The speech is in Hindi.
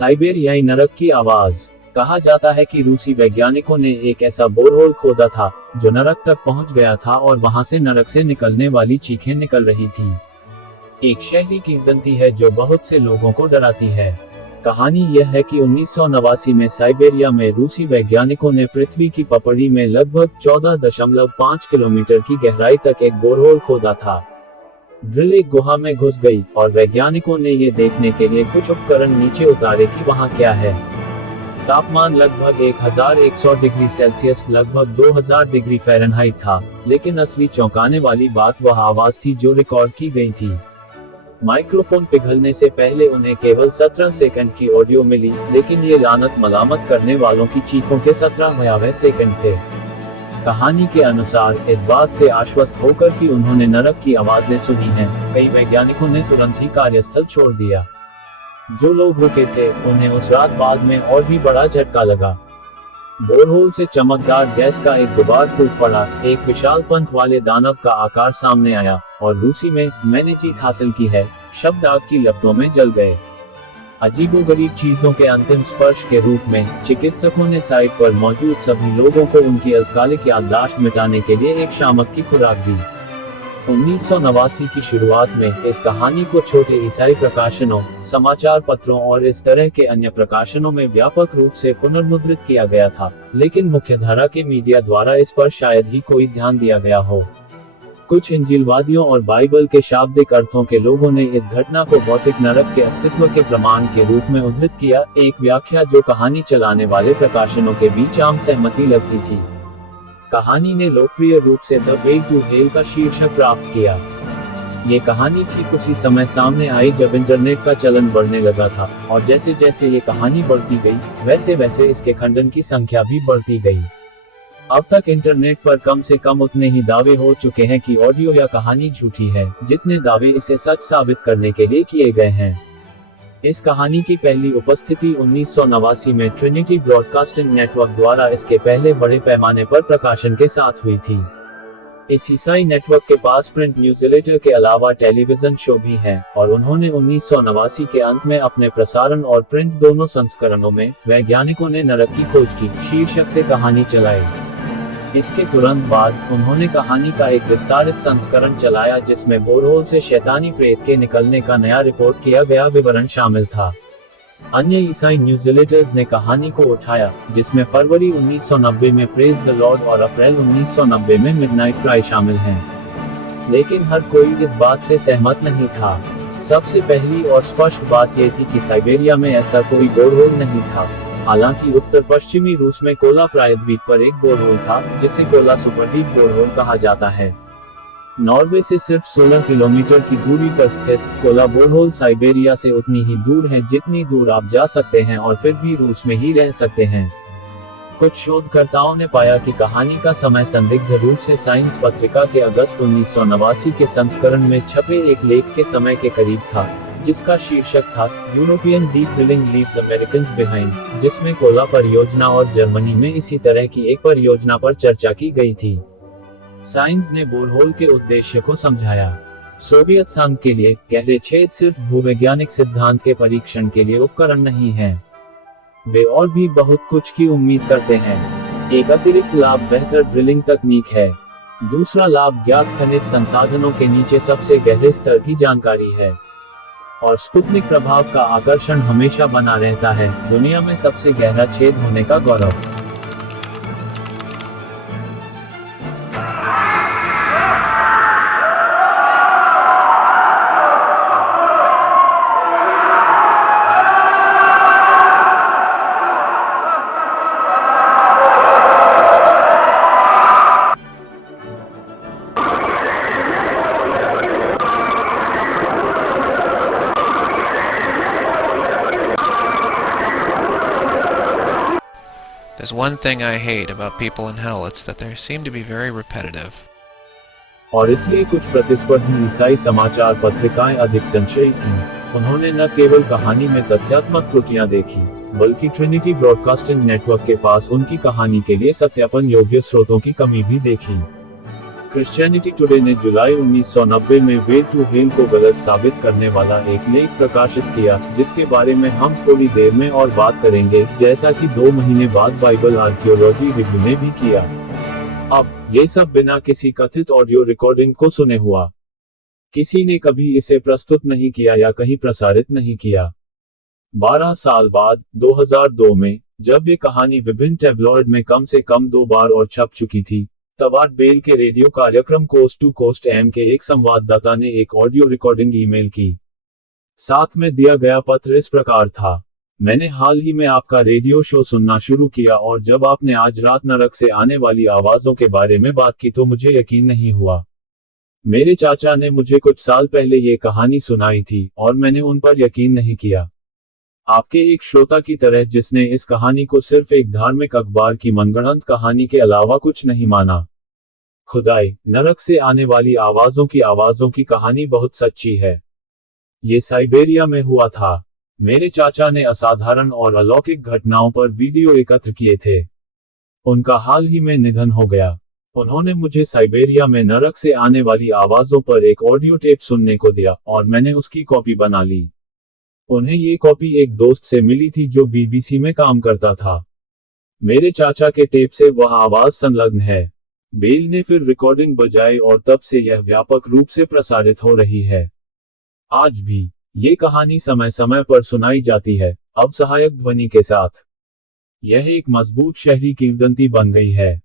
साइबेरियाई नरक की आवाज। कहा जाता है कि रूसी वैज्ञानिकों ने एक ऐसा बोरहोल खोदा था जो नरक तक पहुंच गया था और वहां से नरक से निकलने वाली चीखें निकल रही थी। एक शहरी किंवदंती है जो बहुत से लोगों को डराती है। कहानी यह है कि 1989 में साइबेरिया में रूसी वैज्ञानिकों ने पृथ्वी की पपड़ी में लगभग 14.5 किलोमीटर की गहराई तक एक बोरहोल खोदा था। ड्रिल एक गुहा में घुस गई और वैज्ञानिकों ने ये देखने के लिए कुछ उपकरण नीचे उतारे कि वहां क्या है। तापमान लगभग 1100 डिग्री सेल्सियस लगभग 2000 डिग्री फ़ारेनहाइट था, लेकिन असली चौंकाने वाली बात वह आवाज थी जो रिकॉर्ड की गई थी। माइक्रोफोन पिघलने से पहले उन्हें केवल 17 सेकंड की ऑडियो मिली, लेकिन ये लानत मलामत करने वालों की चीखों के 17 भयावह सेकंड थे। कहानी के अनुसार इस बात से आश्वस्त होकर कि उन्होंने नरक की आवाजें सुनी हैं, कई वैज्ञानिकों ने तुरंत ही कार्यस्थल छोड़ दिया। जो लोग रुके थे उन्हें उस रात बाद में और भी बड़ा झटका लगा। बोरहोल से चमकदार गैस का एक गुबार फूट पड़ा, एक विशाल पंख वाले दानव का आकार सामने आया और रूसी में मैंने जीत हासिल की है शब्द आग की लपटों में जल गए। अजीबोगरीब चीजों के अंतिम स्पर्श के रूप में चिकित्सकों ने साइट पर मौजूद सभी लोगों को उनकी अल्पकालिक याददाश्त मिटाने के लिए एक शामक की खुराक दी। 1989 की शुरुआत में इस कहानी को छोटे ईसाई प्रकाशनों, समाचार पत्रों और इस तरह के अन्य प्रकाशनों में व्यापक रूप से पुनर्मुद्रित किया गया था, लेकिन मुख्यधारा के मीडिया द्वारा इस पर शायद ही कोई ध्यान दिया गया हो। कुछ इंजीलवादियों और बाइबल के शाब्दिक अर्थों के लोगों ने इस घटना को भौतिक नरक के अस्तित्व के प्रमाण के रूप में उद्धृत किया, एक व्याख्या जो कहानी चलाने वाले प्रकाशनों के बीच आम सहमति लगती थी। कहानी ने लोकप्रिय रूप से द वे टू हेल का शीर्षक प्राप्त किया। ये कहानी ठीक उसी समय सामने आई जब इंटरनेट का चलन बढ़ने लगा था, और जैसे जैसे ये कहानी बढ़ती गई, वैसे वैसे इसके खंडन की संख्या भी बढ़ती गई। अब तक इंटरनेट पर कम से कम उतने ही दावे हो चुके हैं कि ऑडियो या कहानी झूठी है, जितने दावे इसे सच साबित करने के लिए किए गए हैं। इस कहानी की पहली उपस्थिति 1989 में ट्रिनिटी ब्रॉडकास्टिंग नेटवर्क द्वारा इसके पहले बड़े पैमाने पर प्रकाशन के साथ हुई थी। इस ईसाई नेटवर्क के पास प्रिंट न्यूज़लेटर के अलावा टेलीविजन शो भी है, और उन्होंने 1989 के अंत में अपने प्रसारण और प्रिंट दोनों संस्करणों में वैज्ञानिकों ने नरक की खोज की शीर्षक से कहानी चलाई। इसके तुरंत बाद उन्होंने कहानी का एक विस्तारित संस्करण चलाया जिसमें बोरहोल से शैतानी प्रेत के निकलने का नया रिपोर्ट किया गया विवरण शामिल था। अन्य ईसाई न्यूज़लेटर्स ने कहानी को उठाया, जिसमें फरवरी 1990 में प्रेज द लॉर्ड और अप्रैल 1990 में मिडनाइट क्राई शामिल हैं। लेकिन हर कोई इस बात से सहमत नहीं था। सबसे पहली और स्पष्ट बात यह थी कि साइबेरिया में ऐसा कोई बोरहोल नहीं था। हालांकि उत्तर पश्चिमी रूस में कोला प्रायद्वीप पर एक बोरहोल था, जिसे कोला सुपरडीप बोरहोल कहा जाता है। नॉर्वे से सिर्फ 16 किलोमीटर की दूरी पर स्थित कोला बोरहोल साइबेरिया से उतनी ही दूर है जितनी दूर आप जा सकते हैं और फिर भी रूस में ही रह सकते हैं। कुछ शोधकर्ताओं ने पाया कि कहानी का समय संदिग्ध रूप से साइंस पत्रिका के अगस्त 1989 के संस्करण में छपे एक लेख के समय के करीब था, जिसका शीर्षक था European deep drilling leaves Americans behind, जिसमें कोला परियोजना और जर्मनी में इसी तरह की एक परियोजना पर चर्चा की गई थी। साइंस ने बोरहोल के उद्देश्य को समझाया। सोवियत संघ के लिए गहरे छेद सिर्फ भूवैज्ञानिक सिद्धांत के परीक्षण के लिए उपकरण नहीं है, वे और भी बहुत कुछ की उम्मीद करते हैं। एक अतिरिक्त लाभ बेहतर ड्रिलिंग तकनीक है। दूसरा लाभ ज्ञात खनिज संसाधनों के नीचे सबसे गहरे स्तर की जानकारी है। और स्पुतनिक प्रभाव का आकर्षण हमेशा बना रहता है, दुनिया में सबसे गहरा छेद होने का गौरव। There's one thing I hate about people in hell, it's that they seem to be very repetitive. और इसलिए कुछ प्रतिस्पर्धी ईसाई समाचार पत्रिकाएं अधिक संशयी थीं। उन्होंने न केवल कहानी में तथ्यात्मक त्रुटियां देखी, बल्कि ट्रिनिटी ब्रॉडकास्टिंग नेटवर्क के पास उनकी कहानी के लिए सत्यापन योग्य स्रोतों की कमी भी देखी। क्रिश्चियनिटी टुडे ने जुलाई 1990 में वे टू हेल को गलत साबित करने वाला एक लेख प्रकाशित किया, जिसके बारे में हम थोड़ी देर में और बात करेंगे, जैसा कि 2 महीने बाद बाइबल आर्कियोलॉजी रिव्यू ने भी किया। अब ये सब बिना किसी कथित ऑडियो रिकॉर्डिंग को सुने हुआ। किसी ने कभी इसे प्रस्तुत नहीं किया या कहीं प्रसारित नहीं किया। 12 साल बाद 2002 में जब ये कहानी विभिन्न टैब्लॉइड में कम से कम 2 बार और छप चुकी थी, तब आर्ट बेल के रेडियो कार्यक्रम कोस्ट टू कोस्ट एम के एक संवाददाता ने एक ऑडियो रिकॉर्डिंग ईमेल की। साथ में दिया गया पत्र इस प्रकार था: मैंने हाल ही में आपका रेडियो शो सुनना शुरू किया और जब आपने आज रात नरक से आने वाली आवाजों के बारे में बात की तो मुझे यकीन नहीं हुआ। मेरे चाचा ने मुझे कुछ साल पहले ये कहानी सुनाई थी और मैंने उन पर यकीन नहीं किया। आपके एक श्रोता की तरह जिसने इस कहानी को सिर्फ एक धार्मिक अखबार की मनगढ़ंत कहानी के अलावा कुछ नहीं माना। खुदाई, नरक से आने वाली आवाजों की कहानी बहुत सच्ची है। ये साइबेरिया में हुआ था। मेरे चाचा ने असाधारण और अलौकिक घटनाओं पर वीडियो एकत्र किए थे। उनका हाल ही में निधन हो गया। उन्होंने मुझे साइबेरिया में नरक से आने वाली आवाजों पर एक ऑडियो टेप सुनने को दिया और मैंने उसकी कॉपी बना ली। उन्हें ये कॉपी एक दोस्त से मिली थी जो बीबीसी में काम करता था। मेरे चाचा के टेप से वह आवाज संलग्न है। बेल ने फिर रिकॉर्डिंग बजाई और तब से यह व्यापक रूप से प्रसारित हो रही है। आज भी ये कहानी समय समय पर सुनाई जाती है, अब सहायक ध्वनि के साथ। यह एक मजबूत शहरी किंवदंती बन गई है।